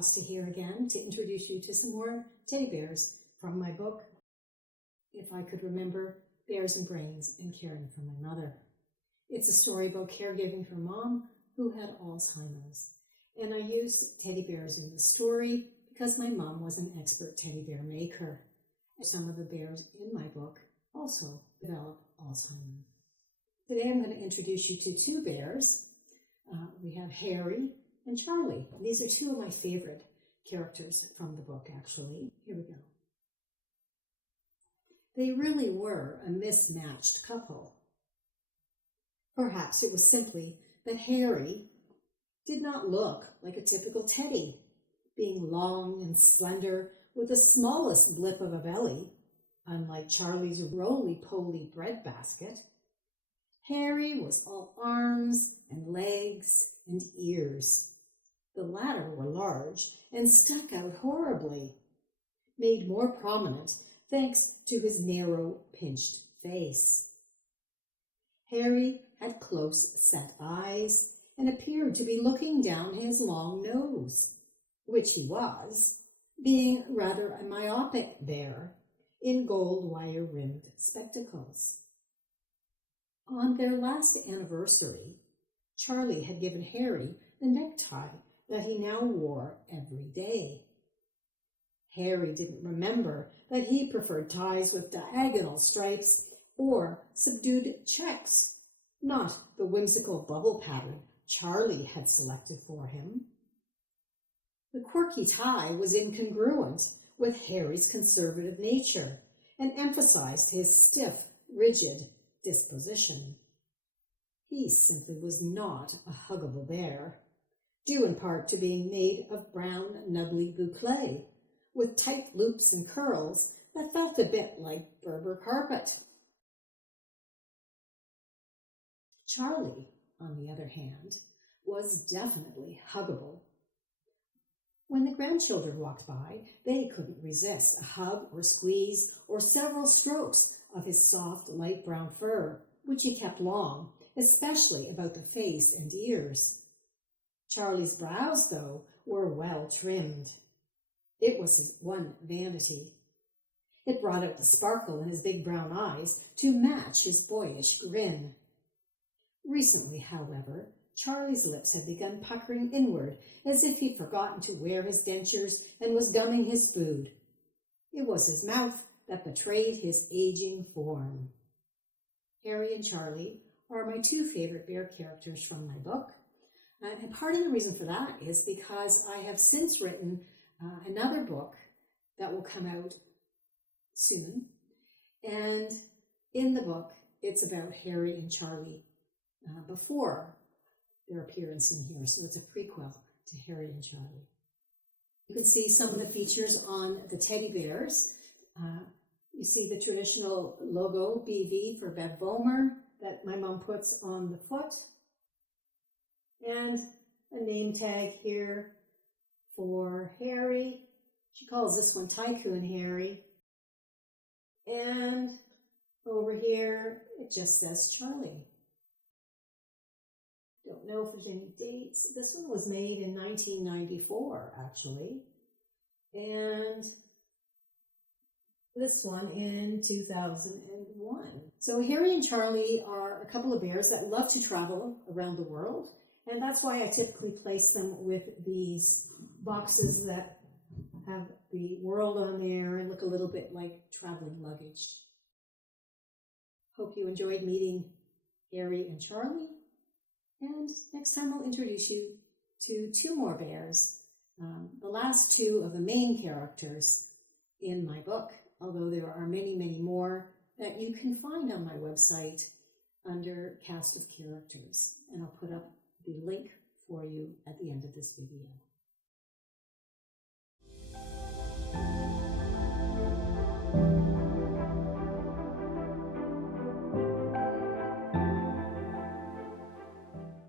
Costa here again to introduce you to some more teddy bears from my book, If I Could Remember, Bears and Brains and Caring for My Mother. It's a story about caregiving for Mom who had Alzheimer's. And I use teddy bears in the story because my mom was an expert teddy bear maker. Some of the bears in my book also developed Alzheimer's. Today I'm going to introduce you to two bears. We have Harry and Charlie. These are two of my favorite characters from the book, actually. Here we go. They really were a mismatched couple. Perhaps it was simply that Harry did not look like a typical teddy, being long and slender with the smallest blip of a belly, unlike Charlie's roly-poly breadbasket. Harry was all arms and legs and ears. The latter were large and stuck out horribly, made more prominent thanks to his narrow, pinched face. Harry had close-set eyes and appeared to be looking down his long nose, which he was, being rather a myopic bear in gold wire-rimmed spectacles. On their last anniversary, Charlie had given Harry the necktie that he now wore every day. Harry didn't remember that he preferred ties with diagonal stripes or subdued checks, not the whimsical bubble pattern Charlie had selected for him. The quirky tie was incongruent with Harry's conservative nature and emphasized his stiff, rigid disposition. He simply was not a huggable bear, due in part to being made of brown, nubbly boucle, with tight loops and curls that felt a bit like Berber carpet. Charlie, on the other hand, was definitely huggable. When the grandchildren walked by, they couldn't resist a hug or squeeze or several strokes of his soft, light brown fur, which he kept long, especially about the face and ears. Charlie's brows, though, were well trimmed. It was his one vanity. It brought out the sparkle in his big brown eyes to match his boyish grin. Recently, however, Charlie's lips had begun puckering inward as if he'd forgotten to wear his dentures and was gumming his food. It was his mouth that betrayed his aging form. Harry and Charlie are my two favorite bear characters from my book. And part of the reason for that is because I have since written another book that will come out soon. And in the book, it's about Harry and Charlie before their appearance in here. So it's a prequel to Harry and Charlie. You can see some of the features on the teddy bears. You see the traditional logo, BV, for Bev Vollmer, that my mom puts on the foot. And a name tag here for Harry. She calls this one Tycoon Harry. And over here, it just says Charlie. Don't know if there's any dates. This one was made in 1994, actually. And this one in 2001. So Harry and Charlie are a couple of bears that love to travel around the world. And that's why I typically place them with these boxes that have the world on there and look a little bit like traveling luggage. Hope you enjoyed meeting Harry and Charlie. And next time I'll introduce you to two more bears, the last two of the main characters in my book, although there are many, many more that you can find on my website under Cast of Characters. And I'll put up the link for you at the end of this video.